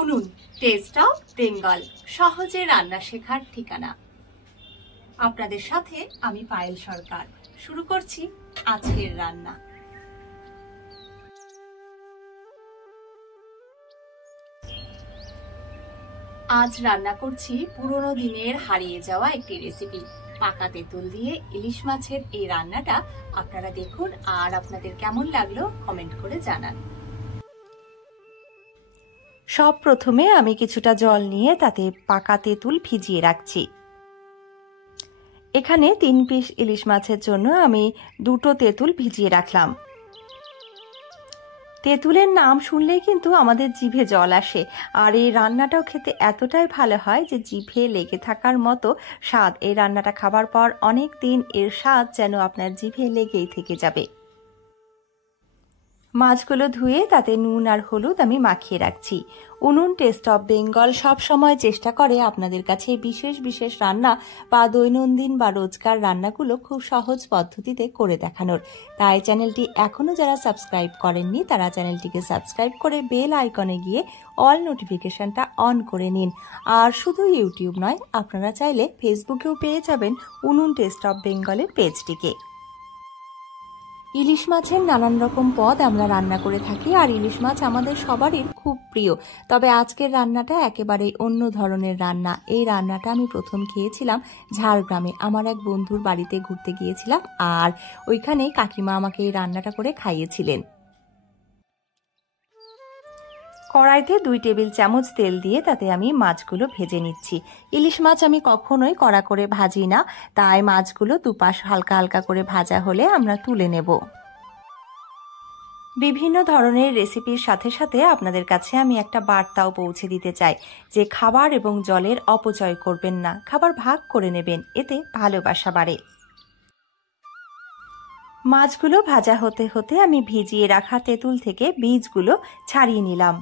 উনুন test of Bengal, সহজে রান্না শেখার ঠিকানা। আপনাদের সাথে আমি পায়েল সরকার। শুরু করছি আজকের রান্না। আজ রান্না করছি পুরনো দিনের হারিয়ে যাওয়া একটি রেসিপি, পাকা তেঁতুল দিয়ে ইলিশ মাছের এই রান্নাটা। আপনারা দেখুন আর আপনাদের কেমন লাগলো কমেন্ট করে জানান। সব প্রথমে আমি কিছুটা জল নিয়ে তাতে পাকা তেঁতুল ভিজিয়ে রাখছি। এখানে 3 পিস ইলিশ মাছের জন্য আমি 2টো তেঁতুল ভিজিয়ে রাখলাম। তেঁতুলের নাম শুনলেই কিন্তু আমাদের জিভে জল আসে, আর এই রান্নাটাও খেতে এতটাই ভালো হয় যে জিভে লেগে থাকার মতো স্বাদ। এই রান্নাটা খাবার পর অনেক দিন এর স্বাদ যেন আপনার জিভে লেগেই থেকে যাবে। মাছগুলো ধুয়ে তাতে নুন আর হলুদ আমি মাখিয়ে রাখছি। উনুন টেস্ট অফ বেঙ্গল সব সময় চেষ্টা করে আপনাদের কাছে বিশেষ বিশেষ রান্না বা দৈনন্দিন বা রোজকার রান্নাগুলো খুব সহজ পদ্ধতিতে করে দেখানোর। তাই চ্যানেলটি এখনো যারা সাবস্ক্রাইব করেননি তারা চ্যানেলটিকে সাবস্ক্রাইব করে বেল আইকনে গিয়ে অল নোটিফিকেশনটা অন করে নিন। আর শুধু ইউটিউব নয়, আপনারা চাইলে ফেসবুকেও পেয়ে যাবেন উনুন টেস্ট অফ বেঙ্গলের পেজটিকে। ইলিশ মাছের নানান রকম পদ আমরা রান্না করে থাকি, আর ইলিশ মাছ আমাদের সবারই খুব প্রিয়। তবে আজকের রান্নাটা একেবারেই অন্য ধরনের রান্না। এই রান্নাটা আমি প্রথম খেয়েছিলাম ঝাড়গ্রামে, আমার এক বন্ধুর বাড়িতে ঘুরতে গিয়েছিলাম, আর ওইখানে কাকিমা আমাকে এই রান্নাটা করে খাইয়েছিলেন। কড়াইতে 2 টেবিল চামচ তেল দিয়ে তাতে আমি মাছগুলো ভেজে নিচ্ছি। ইলিশ মাছ আমি কখনোই কড়া করে ভাজি না, তাই মাছগুলো দুপাশ হালকা হালকা করে ভাজা হলে আমরা তুলে নেব। বিভিন্ন ধরনের রেসিপির সাথে সাথে আপনাদের কাছে আমি একটা বার্তাও পৌঁছে দিতে চাই যে খাবার এবং জলের অপচয় করবেন না, খাবার ভাগ করে নেবেন, এতে ভালোবাসা বাড়ে। মাছগুলো ভাজা হতে হতে আমি ভিজিয়ে রাখা তেঁতুল থেকে বীজগুলো ছাড়িয়ে নিলাম।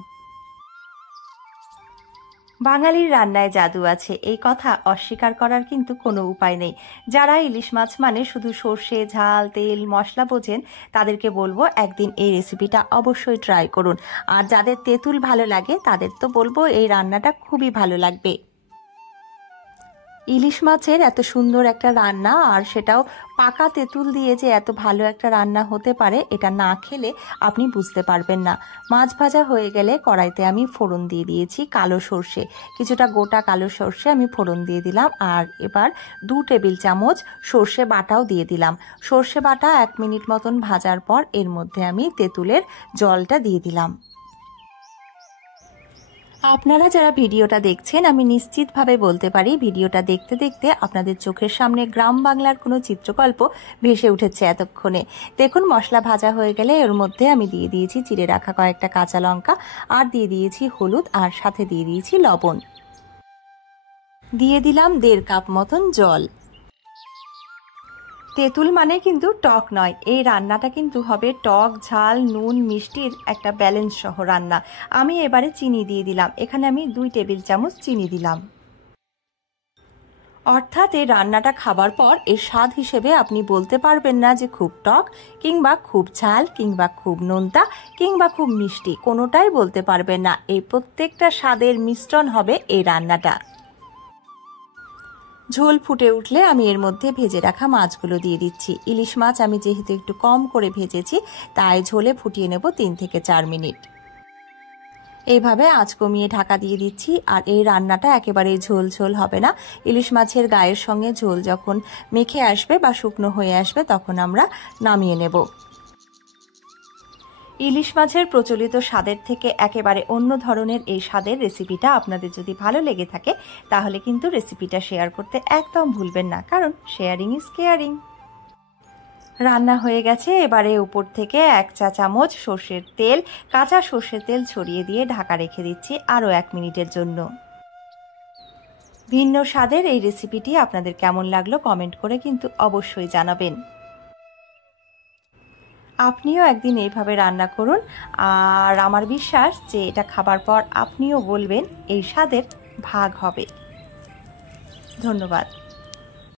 বাঙালির রান্নায় জাদু আছে, এই কথা অস্বীকার করার কিন্তু কোনো উপায় নেই। যারা ইলিশ মাছ মানে শুধু সর্ষে ঝাল তেল মশলা বোঝেন তাদেরকে বলবো একদিন এই রেসিপিটা অবশ্যই ট্রাই করুন। আর যাদের তেঁতুল ভালো লাগে তাদের তো বলবো এই রান্নাটা খুবই ভালো লাগবে। ইলিশ মাছের এত সুন্দর একটা রান্না, আর সেটাও পাকা তেঁতুল দিয়ে যে এত ভালো একটা রান্না হতে পারে এটা না খেলে আপনি বুঝতে পারবেন না। মাছ ভাজা হয়ে গেলে কড়াইতে আমি ফোড়ন দিয়ে দিয়েছি কালো সর্ষে, কিছুটা গোটা কালো সর্ষে আমি ফোড়ন দিয়ে দিলাম। আর এবার 2 টেবিল চামচ সর্ষে বাটাও দিয়ে দিলাম। সর্ষে বাটা 1 মিনিট মতন ভাজার পর এর মধ্যে আমি তেঁতুলের জলটা দিয়ে দিলাম। আপনারা যারা ভিডিওটা দেখছেন আমি নিশ্চিতভাবে বলতে পারি ভিডিওটা দেখতে দেখতে আপনাদের চোখের সামনে গ্রাম বাংলার কোনো চিত্রকল্প ভেসে উঠেছে এতক্ষণে। দেখুন মশলা ভাজা হয়ে গেলে এর মধ্যে আমি দিয়ে দিয়েছি চিড়ে রাখা কয়েকটা কাঁচা লঙ্কা, আর দিয়ে দিয়েছি হলুদ, আর সাথে দিয়ে দিয়েছি লবণ। দিয়ে দিলাম 1.5 কাপ মতন জল। তেঁতুল মানে কিন্তু টক নয়, এই রান্নাটা কিন্তু হবে টক ঝাল নুন মিষ্টির একটা ব্যালেন্স সহ রান্না। আমি এবারে চিনি দিয়ে দিলাম, এখানে আমি 2 টেবিল চামচ চিনি দিলাম। অর্থাৎ এই রান্নাটা খাবার পর এর স্বাদ হিসেবে আপনি বলতে পারবেন না যে খুব টক কিংবা খুব ঝাল কিংবা খুব নোনতা কিংবা খুব মিষ্টি, কোনোটাই বলতে পারবেন না। এই প্রত্যেকটা স্বাদের মিশ্রণ হবে এই রান্নাটা। ঝোল ফুটে উঠলে আমি এর মধ্যে ভেজে রাখা মাছগুলো দিয়ে দিচ্ছি। ইলিশ মাছ আমি যেহেতু একটু কম করে ভেজেছি তাই ঝোলে ফুটিয়ে নেব 3 থেকে 4 মিনিট। এইভাবে আঁচ কমিয়ে ঢাকা দিয়ে দিচ্ছি। আর এই রান্নাটা একেবারে ঝোল ঝোল হবে না, ইলিশ মাছের গায়ের সঙ্গে ঝোল যখন মেখে আসবে বা শুকনো হয়ে আসবে তখন আমরা নামিয়ে নেব। ইলিশ মাছের প্রচলিত স্বাদের থেকে একেবারে অন্য ধরনের এই স্বাদের রেসিপিটা আপনাদের যদি ভালো লেগে থাকে তাহলে কিন্তু রেসিপিটা শেয়ার করতে একদম ভুলবেন না, কারণ শেয়ারিং ইজ কেয়ারিং। রান্না হয়ে গেছে, এবারে উপর থেকে 1 চা চামচ সর্ষের তেল, কাঁচা সর্ষের তেল ছড়িয়ে দিয়ে ঢাকা রেখে দিচ্ছি আরও 1 মিনিটের জন্য। ভিন্ন স্বাদের এই রেসিপিটি আপনাদের কেমন লাগলো কমেন্ট করে কিন্তু অবশ্যই জানাবেন। আপনিও একদিন এইভাবে রান্না করুন, আর আমার বিশ্বাস যে এটা খাবার পর আপনিও বলবেন এই স্বাদের ভাগ হবে। ধন্যবাদ।